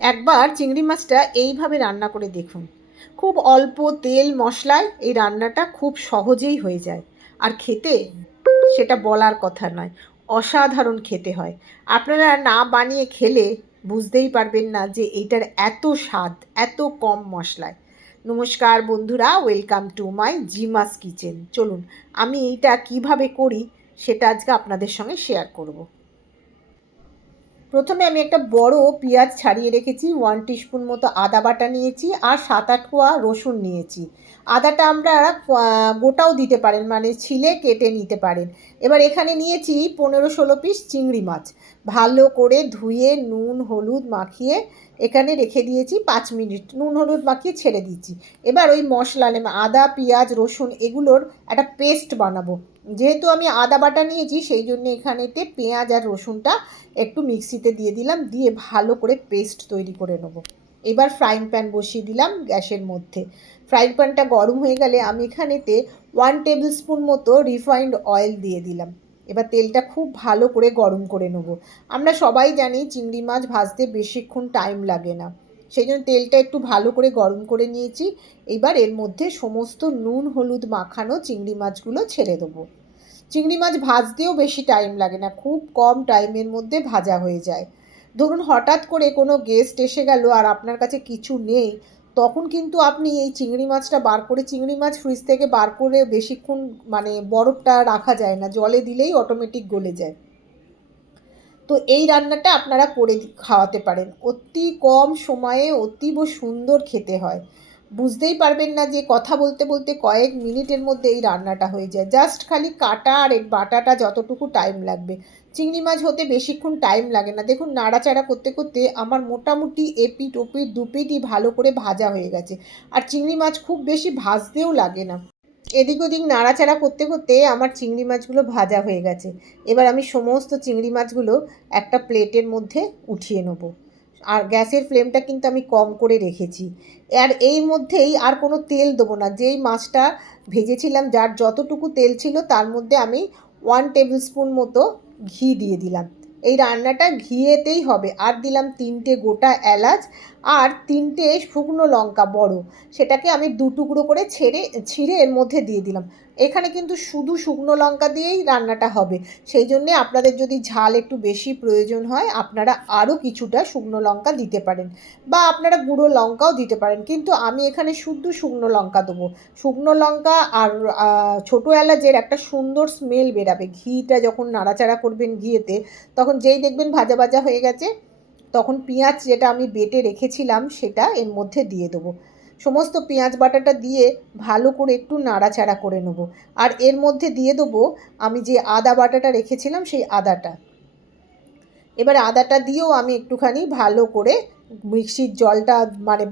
একবার চিংড়ি মাছটা এইভাবে রান্না করে দেখুন। খুব অল্প তেল মশলায় এই রান্নাটা খুব সহজেই হয়ে যায়। আর খেতে সেটা বলার কথা নয়, অসাধারণ খেতে হয়। আপনারা না বানিয়ে খেলে বুঝতেই পারবেন না যে এইটার এত স্বাদ, এত কম মশলায়। নমস্কার বন্ধুরা, ওয়েলকাম টু মাই জিমাস কিচেন। চলুন আমি এইটা কিভাবে করি সেটা আজকে আপনাদের সঙ্গে শেয়ার করব। প্রথমে আমি একটা বড় পেঁয়াজ ছাড়িয়ে রেখেছি, 1 টিস্পুন মতো আদা বাটা নিয়েছি, আর 7-8 কোয়া রসুন নিয়েছি। আদাটা আমরা গোটাও দিতে পারেন, মানে ছিলে কেটে নিতে পারেন। এবার এখানে নিয়েছি 15-16 পিস চিংড়ি মাছ। ভালো করে ধুয়ে নুন হলুদ মাখিয়ে এখানে রেখে দিয়েছি 5 মিনিট, নুন হলুদ মাখিয়ে ছেড়ে দিয়েছি। এবার ওই মশলা আদা পেঁয়াজ রসুন এগুলোর একটা পেস্ট বানাবো। যেহেতু আমি আদা বাটা নিয়েছি সেই জন্য এখানেতে পেঁয়াজ আর রসুনটা একটু মিক্সিতে দিয়ে দিলাম, দিয়ে ভালো করে পেস্ট তৈরি করে নেব। এবার ফ্রাইং প্যান বসিয়ে দিলাম গ্যাসের মধ্যে। ফ্রাইং প্যানটা গরম হয়ে গেলে আমি এখানেতে 1 টেবিল স্পুন মতো রিফাইন্ড অয়েল দিয়ে দিলাম। এবার তেলটা খুব ভালো করে গরম করে নেব। আমরা সবাই জানি চিংড়ি মাছ ভাজতে বেশিক্ষণ টাইম লাগে না, সেই জন্য তেলটা একটু ভালো করে গরম করে নিয়েছি। এবার এর মধ্যে সমস্ত নুন হলুদ মাখানো চিংড়ি মাছগুলো ছেড়ে দেবো। চিংড়ি মাছ ভাজতেও বেশি টাইম লাগে না, খুব কম টাইমের মধ্যে ভাজা হয়ে যায়। ধরুন হঠাৎ করে কোনো গেস্ট এসে গেল আর আপনার কাছে কিছু নেই, তখন কিন্তু আপনি এই চিংড়ি মাছটা বার করে, চিংড়ি মাছ ফ্রিজ থেকে বার করে বেশিক্ষণ বরফটা রাখা যায় না, জলে দিলেই অটোমেটিক গলে যায়। তো এই রান্নাটা আপনারা করে খাওয়াতে পারেন, অতি কম সময়ে অতীব সুন্দর খেতে হয়। বুঝতেই পারবেন না যে কথা বলতে বলতে কয়েক মিনিটের মধ্যে এই রান্নাটা হয়ে যায়। জাস্ট খালি কাটা আর এই বাটাটা যতটুকু টাইম লাগবে। চিংড়ি মাছ হতে বেশিক্ষণ টাইম লাগে না। দেখুন নাড়াচাড়া করতে করতে আমার মোটামুটি এপিঠ ওপিঠ দুপিঠই ভালো করে ভাজা হয়ে গেছে। আর চিংড়ি মাছ খুব বেশি ভাজতেও লাগে না। এদিক ওদিক নাড়াচাড়া করতে করতে আমার চিংড়ি মাছগুলো ভাজা হয়ে গেছে। এবার আমি সমস্ত চিংড়ি মাছগুলো একটা প্লেটের মধ্যে উঠিয়ে নেব। আর গ্যাসের ফ্লেমটা কিন্তু আমি কম করে রেখেছি। আর এই মধ্যেই আর কোনো তেল দেবো না। যেই মাছটা ভেজেছিলাম যার যতটুকু তেল ছিল তার মধ্যে আমি 1 টেবিল স্পুন মতো ঘি দিয়ে দিলাম। এই রান্নাটা ঘিয়েতেই হবে। আর দিলাম 3টে গোটা এলাচ আর 3টে শুকনো লঙ্কা বড়, সেটাকে আমি 2 টুকরো করে ছিঁড়ে এর মধ্যে দিয়ে দিলাম। এখানে কিন্তু শুধু শুকনো লঙ্কা দিয়েই রান্নাটা হবে, সেই জন্যে আপনাদের যদি ঝাল একটু বেশি প্রয়োজন হয় আপনারা আরও কিছুটা শুকনো লঙ্কা দিতে পারেন, বা আপনারা গুঁড়ো লঙ্কাও দিতে পারেন, কিন্তু আমি এখানে শুধু শুকনো লঙ্কা দেবো। শুকনো লঙ্কা আর ছোটো এলাচের একটা সুন্দর স্মেল বেরাবে। ঘিটা যখন নাড়াচাড়া করবেন ঘিয়েতে, তখন যেই দেখবেন ভাজা ভাজা হয়ে গেছে, তখন পেঁয়াজ যেটা আমি বেটে রেখেছিলাম সেটা এর মধ্যে দিয়ে দেবো। সমস্ত পেঁয়াজ বাটাটা দিয়ে ভালো করে একটু নাড়াচাড়া করে নেব। আর এর মধ্যে দিয়ে দেবো আমি যে আদা বাটাটা রেখেছিলাম সেই আদাটা। এবার আদাটা দিয়েও আমি একটুখানি ভালো করে মিক্সির জলটা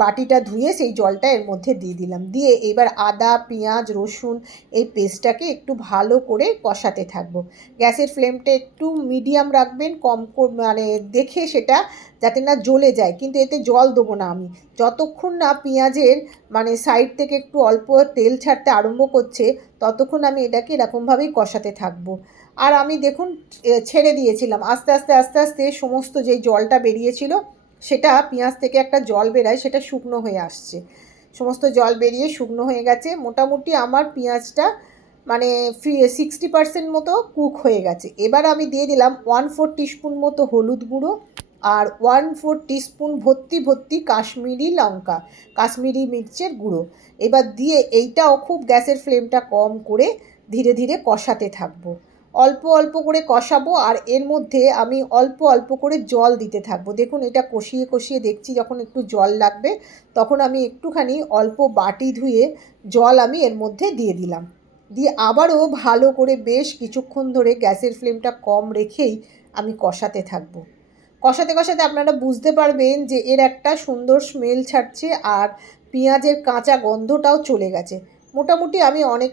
বাটিটা ধুয়ে সেই জলটা এর মধ্যে দিয়ে দিলাম। দিয়ে এবার আদা পেঁয়াজ রসুন এই পেস্টটাকে একটু ভালো করে কষাতে থাকবো। গ্যাসের ফ্লেমটা একটু মিডিয়াম রাখবেন, কম দেখে সেটা যাতে না জ্বলে যায়, কিন্তু এতে জল দেবো না আমি। যতক্ষণ না পেঁয়াজের সাইড থেকে একটু অল্প তেল ছাড়তে আরম্ভ করছে ততক্ষণ আমি এটাকে এরকমভাবেই কষাতে থাকবো। আর আমি দেখুন ছেড়ে দিয়েছিলাম, আস্তে আস্তে আস্তে আস্তে সমস্ত যেই জলটা বেরিয়েছিল সেটা পেঁয়াজ থেকে একটা জল বেরায়, সেটা শুকনো হয়ে আসছে। সমস্ত জল বেরিয়ে শুকনো হয়ে গেছে। মোটামুটি আমার পেঁয়াজটা 60% মতো কুক হয়ে গেছে। এবার আমি দিয়ে দিলাম 1/4 টিস্পুন মতো হলুদ গুঁড়ো আর 1/4 টিস্পুন ভর্তি ভর্তি কাশ্মীরি মির্চের গুঁড়ো। এবার দিয়ে এইটাও খুব গ্যাসের ফ্লেমটা কম করে ধীরে ধীরে কষাতে থাকবো। অল্প অল্প করে কষাবো আর এর মধ্যে আমি অল্প অল্প করে জল দিতে থাকবো। দেখুন এটা কষিয়ে কষিয়ে দেখছি যখন একটু জল লাগবে তখন আমি একটুখানি অল্প বাটি ধুয়ে জল আমি এর মধ্যে দিয়ে দিলাম। দিয়ে আবারও ভালো করে বেশ কিছুক্ষণ ধরে গ্যাসের ফ্লেমটা কম রেখেই আমি কষাতে থাকবো। কষাতে কষাতে আপনারা বুঝতে পারবেন যে এর একটা সুন্দর স্মেল ছাড়ছে আর পেঁয়াজের কাঁচা গন্ধটাও চলে গেছে। মোটামুটি আমি অনেক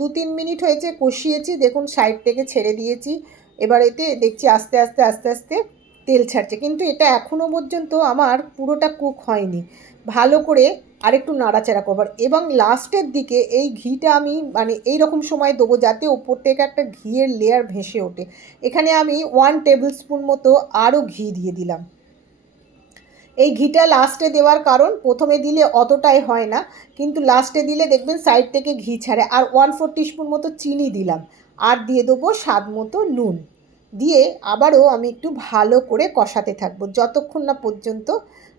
2-3 মিনিট হয়েছে কষিয়েছি, দেখুন সাইড থেকে ছেড়ে দিয়েছি। এবার এতে দেখছি আস্তে আস্তে আস্তে আস্তে তেল ছাড়ছে, কিন্তু এটা এখনও পর্যন্ত আমার পুরোটা কুক হয়নি। ভালো করে আরেকটু নাড়াচাড়া করবার এবং লাস্টের দিকে এই ঘিটা আমি এই রকম সময় দেবো যাতে ওপর থেকে একটা ঘিয়ের লেয়ার ভেসে ওঠে। এখানে আমি 1 টেবিল স্পুন মতো আরও ঘি দিয়ে দিলাম। এই ঘিটা লাস্টে দেওয়ার কারণ প্রথমে দিলে অতটাই হয় না, কিন্তু লাস্টে দিলে দেখবেন সাইড থেকে ঘি ছাড়ে। আর 1/4 টিস্পুন মতো চিনি দিলাম, আর দিয়ে দেবো স্বাদ মতো নুন। দিয়ে আবারও আমি একটু ভালো করে কষাতে থাকবো যতক্ষণ না পর্যন্ত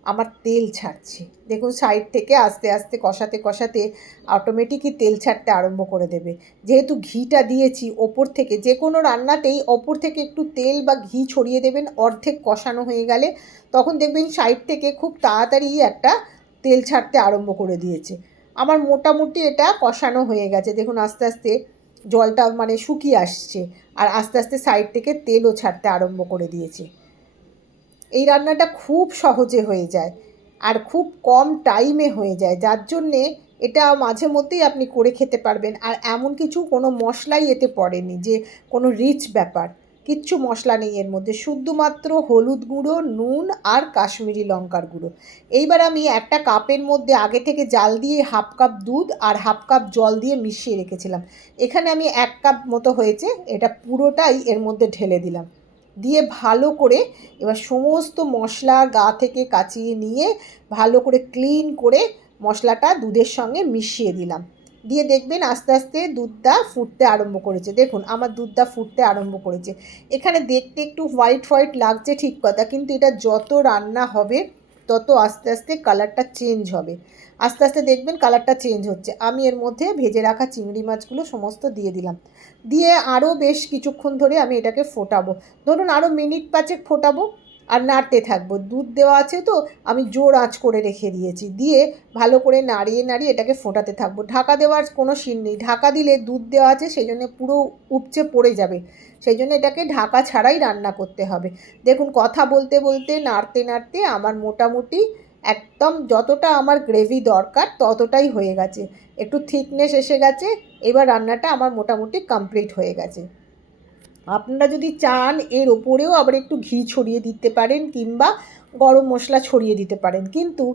আমার তেল ছাড়ছে। দেখুন সাইড থেকে আস্তে আস্তে কষাতে কষাতে অটোমেটিকই তেল ছাড়তে আরম্ভ করে দেবে। যেহেতু ঘিটা দিয়েছি ওপর থেকে, যে কোনো রান্নাতেই ওপর থেকে একটু তেল বা ঘি ছড়িয়ে দেবেন অর্ধেক কষানো হয়ে গেলে, তখন দেখবেন সাইড থেকে খুব তাড়াতাড়ি একটা তেল ছাড়তে আরম্ভ করে দিয়েছে। আমার মোটামুটি এটা কষানো হয়ে গেছে, দেখুন আস্তে আস্তে জলটা মানে শুকিয়ে আসছে, আর আস্তে আস্তে সাইড থেকে তেলও ছাড়তে আরম্ভ করে দিয়েছে। এই রান্নাটা খুব সহজে হয়ে যায় আর খুব কম টাইমে হয়ে যায়, যার জন্যে এটা মাঝে মধ্যেই আপনি করে খেতে পারবেন। আর এমন কিছু কোনো মশলাই এতে পড়েনি যে কোনো রিচ ব্যাপার, কিচ্ছু মশলা নেই এর মধ্যে, শুধুমাত্র হলুদ গুঁড়ো, নুন আর কাশ্মীরি লঙ্কার গুঁড়ো। এইবার আমি একটা কাপের মধ্যে আগে থেকে জাল দিয়ে 1/2 কাপ দুধ আর 1/2 কাপ জল দিয়ে মিশিয়ে রেখেছিলাম। এখানে আমি 1 কাপ মতো হয়েছে, এটা পুরোটাই এর মধ্যে ঢেলে দিলাম। দিয়ে ভালো করে এবার সমস্ত মশলা গা থেকে কাচিয়ে নিয়ে ভালো করে ক্লিন করে মশলাটা দুধের সঙ্গে মিশিয়ে দিলাম। দিয়ে দেখবেন আস্তে আস্তে দুধটা ফুটতে আরম্ভ করেছে। দেখুন আমার দুধটা ফুটতে আরম্ভ করেছে। এখানে দেখতে একটু হোয়াইট হোয়াইট লাগছে ঠিক কথা, কিন্তু এটা যত রান্না হবে তত আস্তে আস্তে কালারটা চেঞ্জ হবে। আস্তে আস্তে দেখবেন কালারটা চেঞ্জ হচ্ছে। আমি এর মধ্যে ভেজে রাখা চিংড়ি মাছগুলো সমস্ত দিয়ে দিলাম। দিয়ে আরও বেশ কিছুক্ষণ ধরে আমি এটাকে ফোটাবো, ধরুন আরও মিনিট 5 ফোটাবো আর নাড়তে থাকবো। দুধ দেওয়া আছে তো, আমি জোর আঁচ করে রেখে দিয়েছি। দিয়ে ভালো করে নাড়িয়ে নাড়িয়ে এটাকে ফোটাতে থাকবো। ঢাকা দেওয়ার কোনো সিন নেই, ঢাকা দিলে দুধ দেওয়া আছে সেই জন্য পুরো উপচে পড়ে যাবে, সেই জন্য এটাকে ঢাকা ছাড়াই রান্না করতে হবে। দেখুন কথা বলতে বলতে নাড়তে নাড়তে আমার মোটামুটি একদম যতটা আমার গ্রেভি দরকার ততটাই হয়ে গেছে, একটু থিকনেস এসে গেছে। এবার রান্নাটা আমার মোটামুটি কমপ্লিট হয়ে গেছে। আপনারা যদি চান এর ওপরেও আবার একটু ঘি ছড়িয়ে দিতে পারেন কিংবা গরম মশলা ছড়িয়ে দিতে পারেন, কিন্তু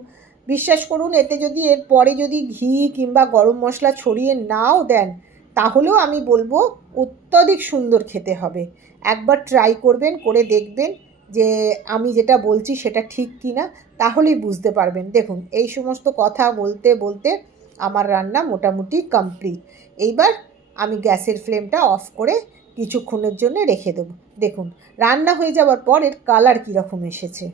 বিশ্বাস করুন এতে যদি এর পরে যদি ঘি কিংবা গরম মশলা ছড়িয়ে নাও দেন, তাহলেও আমি বলবো অত্যধিক সুন্দর খেতে হবে। একবার ট্রাই করবেন, করে দেখবেন যে আমি যেটা বলছি সেটা ঠিক কি না, তাহলেই বুঝতে পারবেন। দেখুন এই সমস্ত কথা বলতে বলতে আমার রান্না মোটামুটি কমপ্লিট। এইবার আমি গ্যাসের ফ্লেমটা অফ করে কিছুক্ষণের জন্য রেখে দেবো। দেখুন রান্না হয়ে যাওয়ার পর এর কালার কীরকম এসেছে।